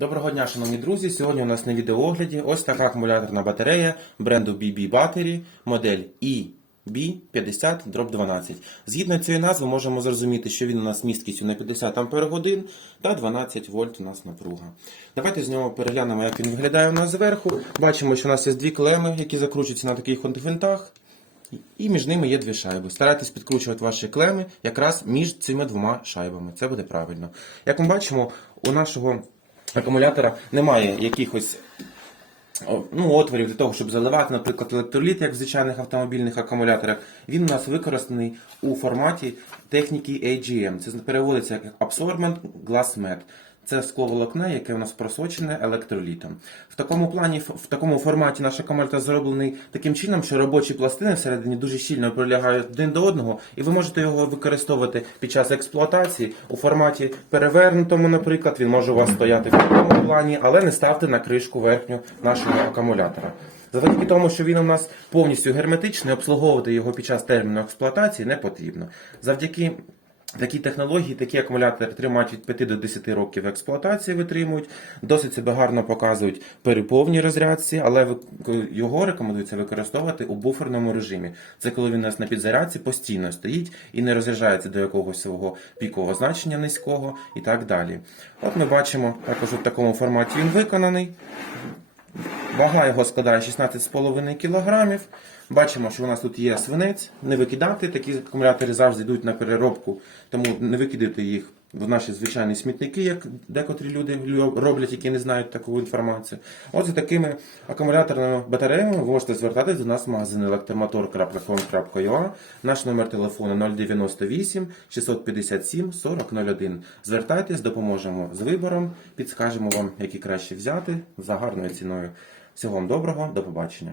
Доброго дня, шановні друзі. Сьогодні у нас на відеоогляді ось така акумуляторна батарея бренду BB Battery, модель EB50-12. Згідно цієї назви можемо зрозуміти, що він у нас місткістю на 50 Ах та 12 вольт у нас напруга. Давайте з нього переглянемо, як він виглядає у нас зверху. Бачимо, що у нас є дві клеми, які закручуються на таких от гвинтах. І між ними є дві шайби. Старайтесь підкручувати ваші клеми якраз між цими двома шайбами. Це буде правильно. Як ми бачимо, у нашого акумулятора немає якихось ну, отворів для того, щоб заливати, наприклад, електроліт, як в звичайних автомобільних акумуляторах. Він у нас використаний у форматі техніки AGM. Це переводиться як Absorbent Glass Mat. Це скловолокне, яке у нас просочене електролітом. В такому плані, в такому форматі наш акумулятор зроблений таким чином, що робочі пластини всередині дуже щільно прилягають один до одного, і ви можете його використовувати під час експлуатації у форматі перевернутому, наприклад, він може у вас стояти в такому плані, але не ставте на кришку верхню нашого акумулятора. Завдяки тому, що він у нас повністю герметичний, обслуговувати його під час терміну експлуатації не потрібно. Завдяки Такі технології, такі акумулятори тримають від 5 до 10 років експлуатації, витримують. Досить себе гарно показують при повній розрядці, але його рекомендується використовувати у буферному режимі. Це коли він у нас на підзарядці постійно стоїть і не розряджається до якогось свого пікового значення низького і так далі. От ми бачимо, також у такому форматі він виконаний. Вага його складає 16,5 кг. Бачимо, що у нас тут є свинець. Не викидати. Такі акумулятори завжди йдуть на переробку, тому не викидати їх в наші звичайні смітники, як декотрі люди роблять, які не знають таку інформацію. От за такими акумуляторними батареями ви можете звертатись до нас в магазин електромотор.com.ua. Наш номер телефону 098 657 4001. Звертайтесь, допоможемо з вибором, підскажемо вам, які краще взяти за гарною ціною. Всього вам доброго, до побачення.